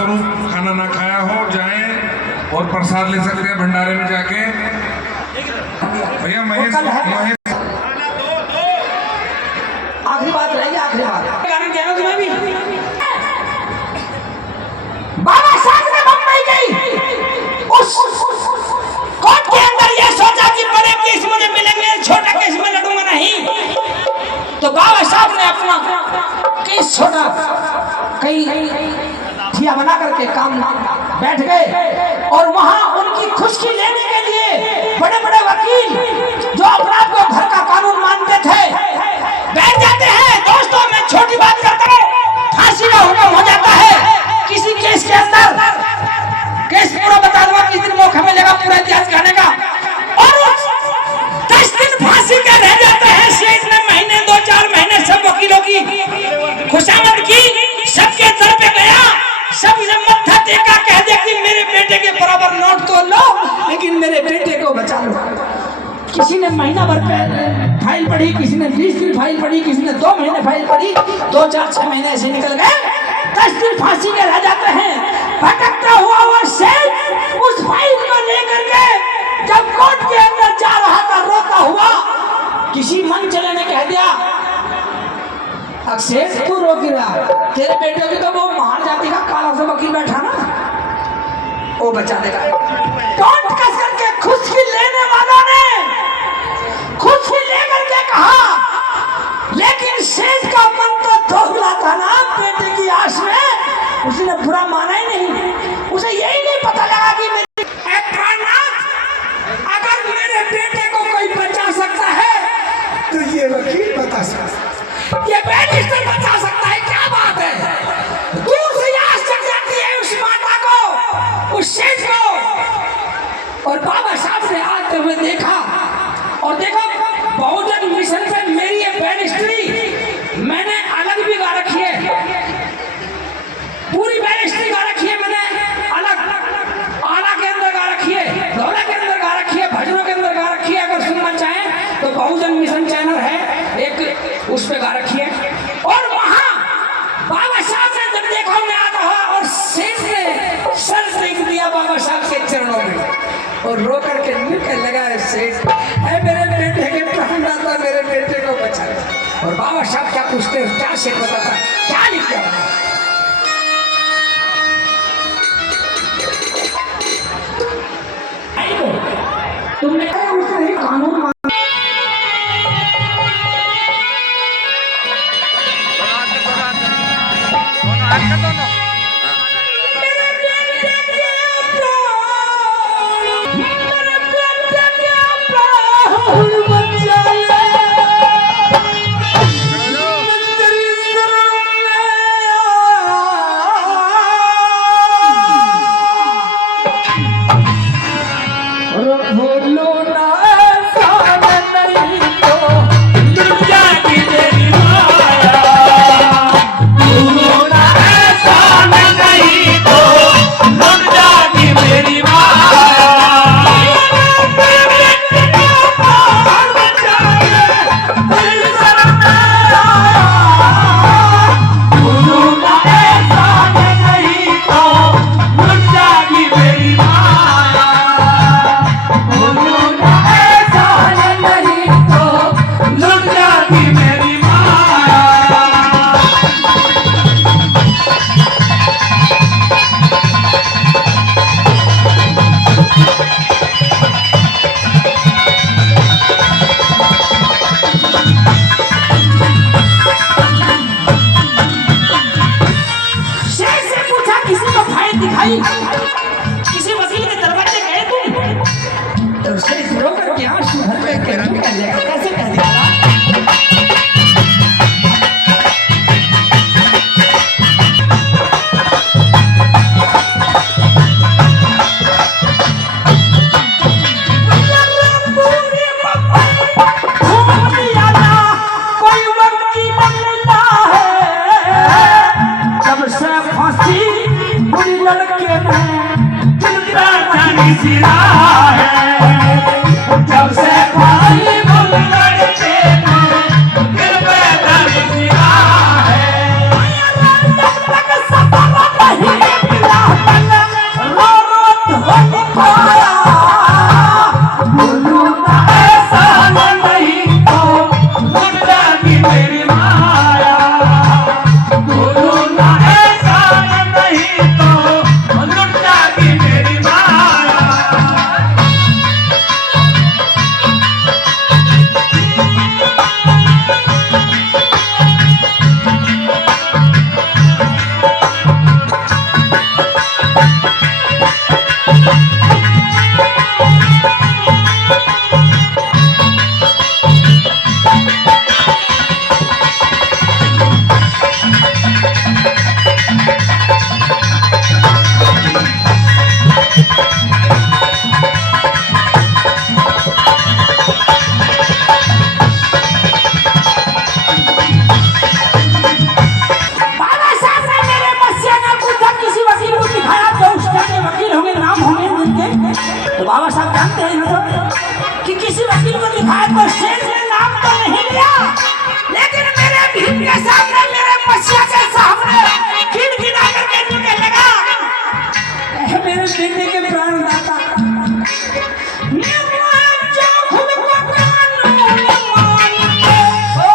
स्वरूप खाना ना खाया हो जाएं और प्रसाद ले सकते हैं भंडारे में जाके। भैया महेश आखिरी बात रहेगी, आखिरी बात गाना कह रहा हूं तुम्हें भी। बाबा साहब ने बम्बई गई उस कोर्ट के अंदर ये सोचा कि बड़े केस मुझे मिलेंगे, छोटे केस में लड़ूंगा नहीं। तो बाबा साहब ने अपना केस छोटा कहीं ठिया बना करके काम बैठ गए और वहां उनकी खुशी लेने के लिए बड़े बड़े वकील जो अपराध को घर का कानून मानते थे बैठ जाते हैं। दोस्तों मैं छोटी बात करता हूं, फांसी का हुक्म हो जाता है किसी केस के अंदर। केस पूरा बता दूंगा, किस दिन मौका मिलेगा पूरा इतिहास कहने का। और 10 दिन फांसी के रह जाते हैं। शेष ने महीने 2-4 महीने सब वकीलों की खुशामद की, सबके दर पे गया, सबसे मत्था टेका, कह दिया कि मेरे बेटे के बराबर नोट तो लो लेकिन मेरे बेटे को बचा लो। किसी ने महीना भर फाइल पढ़ी, किसी ने 20 दिन फाइल पढ़ी, किसी ने 2 महीने फाइल पढ़ी, 2-4-6 महीने ऐसे निकल गए। 10 दिन फांसी के रह जाते हैं। भटकता हुआ वो शेख उस फाइल को लेकर के जब कोर्ट के अंदर जा रहा था रोता हुआ, किसी मन चले ने कह दिया अक्षय तू रो क्यों रहा, तेरे बेटे की तो वो महान जाति का काला सा वकील बैठा ना, वो बचा देगा। कोर्ट कस करके खुशी लेने वालों ने खुशी लेकर के कहा, लेकिन शेष का मन तो दोगला था ना बेटे की आश में, उसने बुरा माना ही नहीं। उसे यही नहीं पता लगा कि अगर मेरे बेटे को कोई बचा सकता है तो ये वकील बता सकता है, ये बैरिस्टर बचा सकता है। क्या बात है, दूर से आस चढ़ जाती है उस माता को, उस शेष को। और बाबा साहब ने आते हुए देखा और देखो बहुजन मिशन पे मेरी ये बैरिस्ट्री मैंने अलग भी गा रखी है, पूरी बैरिस्ट्री गा रखी है मैंने अलग, आला के अंदर गा रखी है, ढोला के अंदर गा रखी है, भजनों के अंदर गा रखी है। अगर सुनना चाहें तो बहुजन मिशन चैनल है एक, उस पे गा रखी है। और वहां बाबा साहब ने जब देखा मैं आता हुआ और शेख ने सर टेक दिया बाबा साहब के चरणों में और रो करके मिलकर लगा शेख है मेरे बेटे के प्राण दाता, मेरे बेटे को बचा। और बाबा साहब क्या पूछते, क्या शेख बताता, क्या लिख दिया तुमने उसने कानून Oh को शेष में नाम तो नहीं लिया, लेकिन मेरे भीम के सामने, मेरे मसीहा के सामने गिड़गिड़ा करके कहने लगा, मेरे बेटे के प्राणदाता, जो खुद को कानून मानते हो,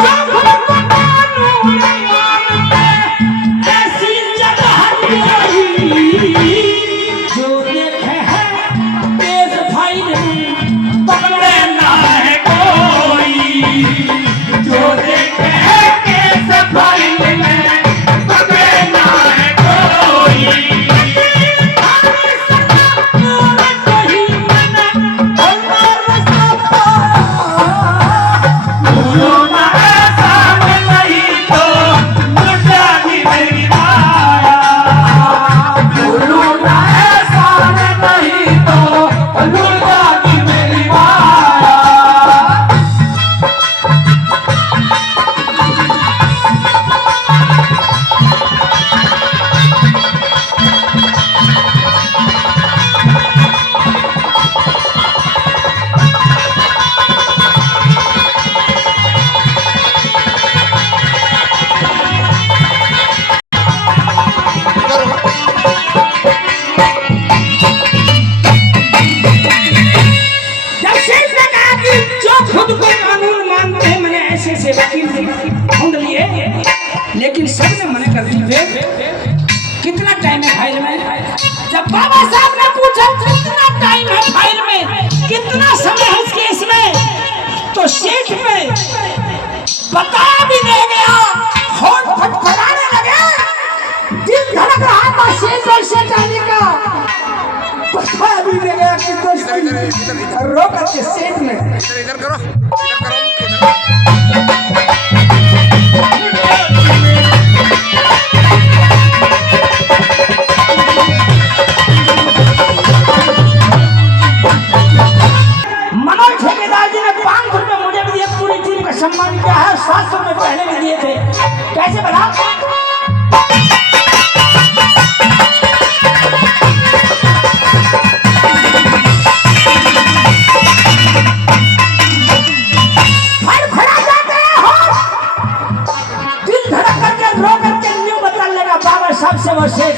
जो खुद को कानून मानते, ऐसी जगह नहीं जो देखे है केस फाइल पकड़े ना है कोई, जो देखे है केस फाइल में पकड़े ना है कोई। भूलो ना एहसान नहीं तो लुट जानी मेरी माया, भूलो ना एहसान नहीं तो लुट जानी मेरी माया। जब शेख ने कहा कि जो खुद को कानून मानते हैं, मैंने ऐसे ऐसे वकील ढूंढ लिए, लेकिन सब ने मना कर दिए। कितना टाइम है फाइल में? जब बाबा साहब ने पूछा कितना टाइम है फाइल में, कितना समय है इस केस में, तो शेख में बता भी नहीं गया, होठ फटफटाने लगे, दिल धड़क रहा था शेख और शेखानी का, पता भी नहीं गया कि दोस्ती रो करके सेठ में इधर करो, इधर करो, मनोज ठेकेदार जी ने 500 रुपए मुझे भी दिए, पूरी टीम का सम्मान किया है, 700 रुपए पहले भी दिए थे। कैसे बता? फड़फड़ा जाते हो, दिल धड़क करके रो करके न्यू बदलने लगा बाबा साहब से वो शेख।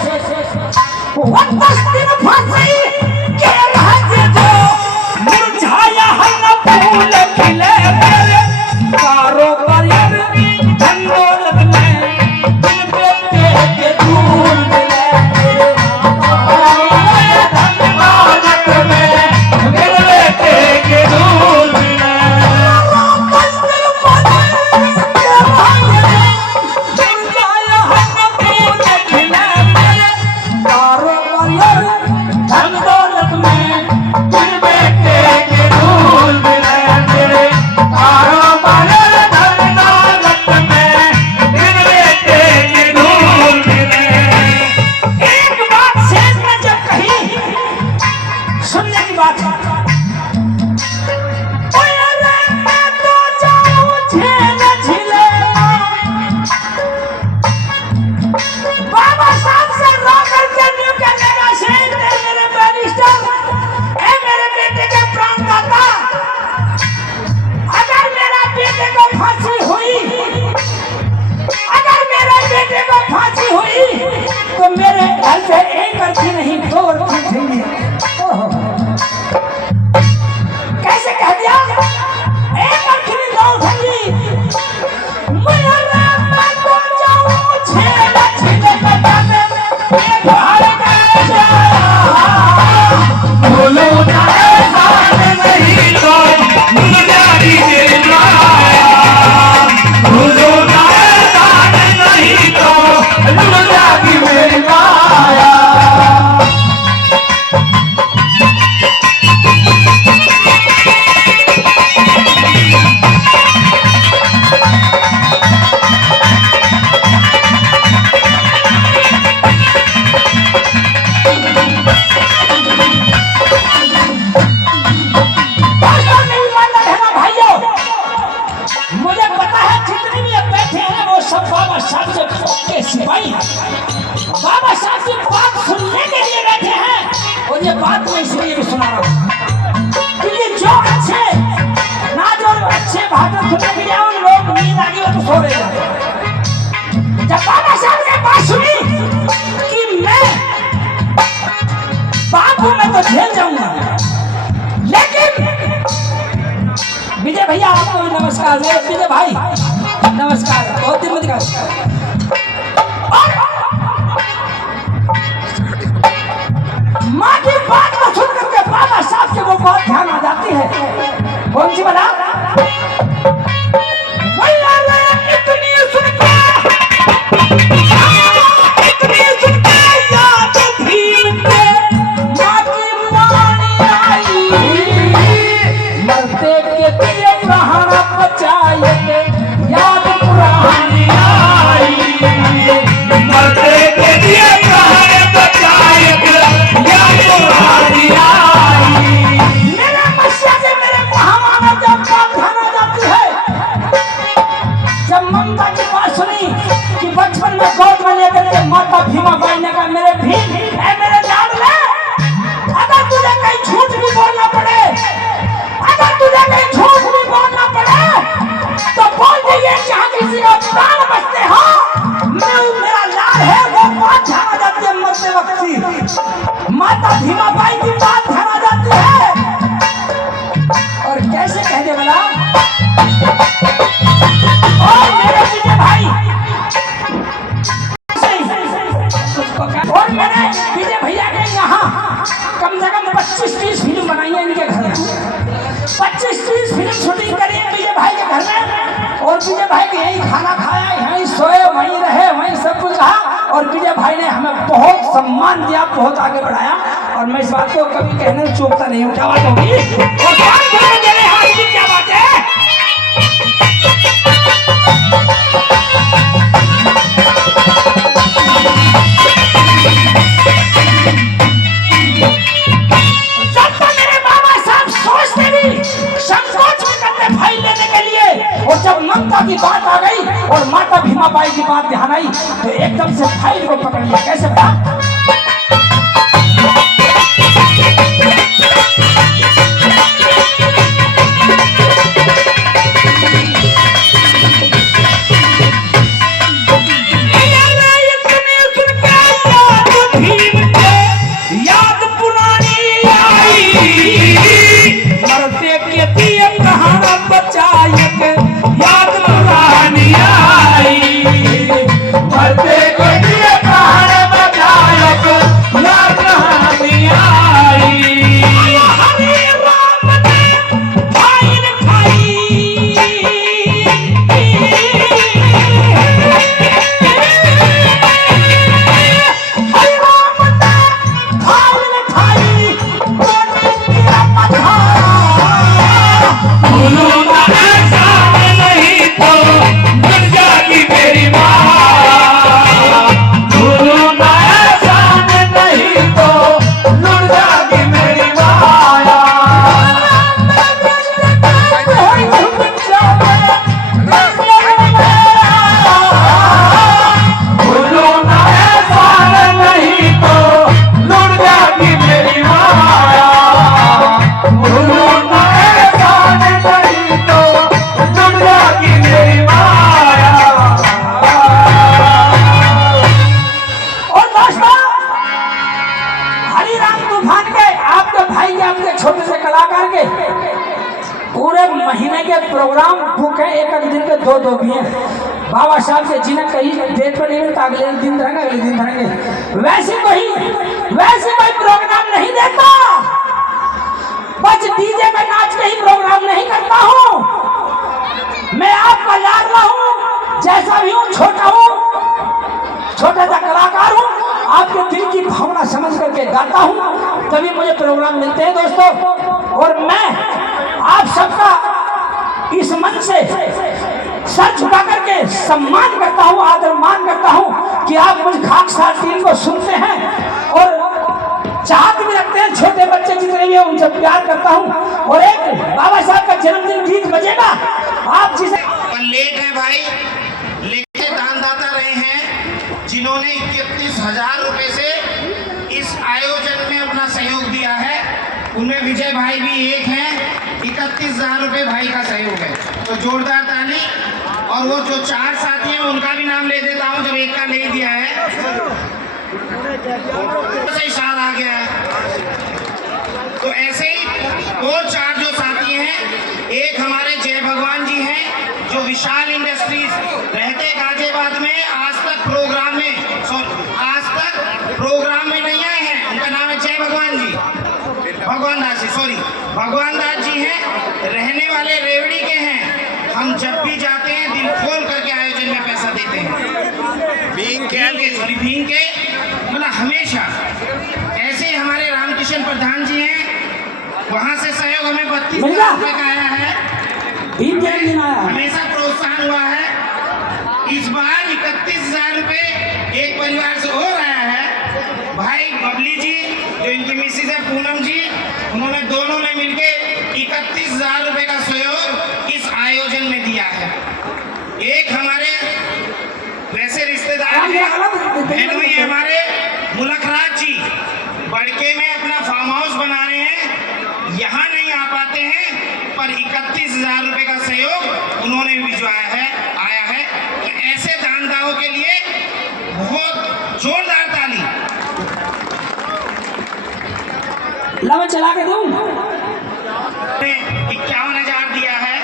वो 10 दिन फांसी के रहते जो मुरझाया है फूल खिले मेरे कारोबार धन दौलत में, दिल बेटे के धूल मिले धन दौलत में, दिल बेटे के धूल मिले। मुरझाया है फूल खिले मेरे कारोबार धन दौलत में, दिल बेटे के धूल मिले तेरे कारोबार धन दौलत में, दिल बेटे के धूल मिले। एक बात शेख ने जब कही, सुनने की बात है, ओए रे मैं तो जाऊं झेल झिले, बाबा साहब से रो करके न्यू कहने लगा, शेख ने मेरे बैरिस्टर, ए मेरे बेटे के प्राणदाता, अगर मेरा बेटे को फांसी हुई, अगर मेरे बेटे को फांसी हुई, तो मेरे घर से एक अर्थी नहीं 2 अर्थी देंगे। कैसे कह दिया? एक अर्थी नहीं 2 उठेंगी। मैं तो जाऊं झेल झिले बजाने, एक हार कैसे भूलो ना एहसान नहीं तो लुट जानी मेरी माया, भूलो ना एहसान नहीं तो लुट जानी मेरी माया। और ये बात मैं इसलिए भी सुना रहा हूँ क्योंकि जो अच्छे ना जो अच्छे भाषण सुनने के लिए उन लोग नींद आ गई वो तो सो रहे हैं। जब बाबा साहब ने बात सुनी कि मैं बाप हूं, मैं तो झेल जाऊंगा, लेकिन विजय भैया आपको भी नमस्कार। विजय भाई नमस्कार, बहुत दिन में माँ की बात को सुन करके बाबा साहब के वो बहुत ध्यान आ जाती है। कौन सी बना इतनी सुन के याद भीम के माँ की वाणी आई, मरते के दिए कहाना बचाए याद पुरानी आई, मरते के दिए कहानी बचाए याद पुरानी आई। मेरे मस्या से मेरे महामाना जब बात खाना जाती है, जब ममता की बात सुनी कि बचपन में गोद में लेकर के माता भीमा बाई ने कहा मेरे भीम है मेरे लाडले, अगर तुझे कहीं झूठ भी बोलना पड़े, अगर तुझे कहीं झूठ भी बोलना पड़े तो बोल दीजिए जहाँ किसी का प्राण बचते हो, मैं मेरा लाल है वो बात ध्यान जाती है। मरते वक्त की माता भीमा बाई की बात ध्यान जाती है। और कैसे कह दे बोला और मेरे विजय भाई, और मैंने विजय भैया के यहाँ कम से कम 25-30 फिल्म बनाई है इनके घर में, 25-30 फिल्म शूटिंग करी है विजय भाई के घर में। और विजय भाई के यही खाना खाया, यहीं सोए, वहीं रहे, वहीं सब कुछ रहा। और विजय भाई ने हमें बहुत सम्मान दिया, बहुत आगे बढ़ाया। और मैं इस बात को कभी कहने में चूकता नहीं हूँ। क्या बात होगी और क्या बात है। और जब ममता की बात आ गई और माता भीमा बाई की बात ध्यान आई तो एकदम से फाइल को पकड़ लिया। कैसे बता प्रोग्राम बुक है, एक दिन के दो भी हैं। बाबा साहब से जिन्हें कहीं डेट पर नहीं मिलता अगले दिन रहेंगे, अगले दिन रहेंगे। वैसे कोई प्रोग्राम नहीं देता, बस डीजे में नाच के ही प्रोग्राम नहीं करता हूँ। मैं आपका लाडला हूँ, जैसा भी हूँ, छोटा सा कलाकार हूँ, आपके दिल की भावना समझ करके गाता हूँ, तभी मुझे प्रोग्राम मिलते हैं दोस्तों। और मैं आप सबका इस मन से सर झुका करके सम्मान करता हूँ, आदर मान करता हूँ कि आप मुझ खाकसार टीम को सुनते हैं और चाहत भी रखते हैं। छोटे बच्चे जितने भी हैं उनसे प्यार करता हूँ। और एक बाबा साहब का जन्मदिन गीत बजेगा, आप जिसे लेट है भाई, लेकिन दानदाता रहे हैं जिन्होंने 31,000 रुपए से इस आयोजन में अपना सहयोग दिया। उनमें विजय भाई भी एक हैं। 31,000 रुपये भाई का सहयोग है, तो जोरदार ताली। और वो जो 4 साथी हैं उनका भी नाम ले देता हूँ, जब एक का ले दिया है तो सही साथ आ गया है। तो ऐसे ही और 4 जो साथी हैं, एक हमारे जय भगवान जी हैं जो विशाल इंडस्ट्रीज रहते गाजियाबाद में, आज तक प्रोग्राम में नहीं आए हैं। उनका नाम है जय भगवान जी, भगवान दास जी, सॉरी भगवान दास जी हैं, रहने वाले रेवड़ी के हैं। हम जब भी जाते हैं दिल खोल करके आयोजन में पैसा देते हैं, भीम के मतलब हमेशा। ऐसे ही हमारे रामकिशन प्रधान जी हैं, वहाँ से सहयोग हमें 32,000 रुपये का आया है, हमेशा प्रोत्साहन हुआ है। इस बार 31,000 रुपये एक परिवार से और आया है। भाई बबली जी जो इनकी मिसेज है पूनम जी, उन्होंने दोनों ने मिलके 31,000 रुपये का सहयोग इस आयोजन में दिया है। एक हमारे वैसे रिश्तेदार हैं, बहनोई हमारे मुलखराज जी, बड़के में अपना फार्म हाउस बना रहे हैं, यहाँ नहीं आ पाते हैं, पर 31,000 रुपये का सहयोग उन्होंने भी आया है। तो ऐसे दानदाओं के लिए बहुत जोरदार ताली। लव चला के दूं। 51,000 दिया है।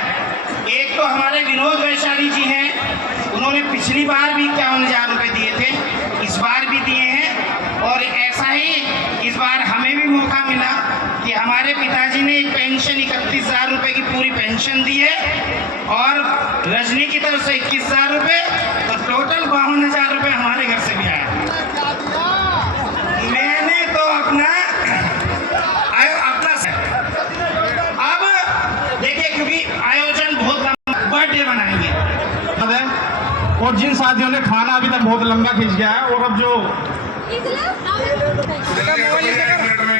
एक तो हमारे विनोद वैशाली जी हैं, उन्होंने पिछली बार भी 51,000 रुपये दिए थे, इस बार भी दिए हैं। और ऐसा ही इस बार हमें भी मौका मिला कि हमारे पिताजी ने एक पेंशन 31,000 रुपये की पूरी पेंशन दी है, और रजनी की तरफ से 21,000 रुपये, तो टोटल 52,000 रुपये हमारे घर से भी आया। मैंने तो अपना अब देखिए, क्योंकि आयोजन बहुत लंबा, बर्थडे बनाएंगे, और जिन साथियों ने खाना अभी तक बहुत लंबा खिंच गया है, और अब जो एक मिनट में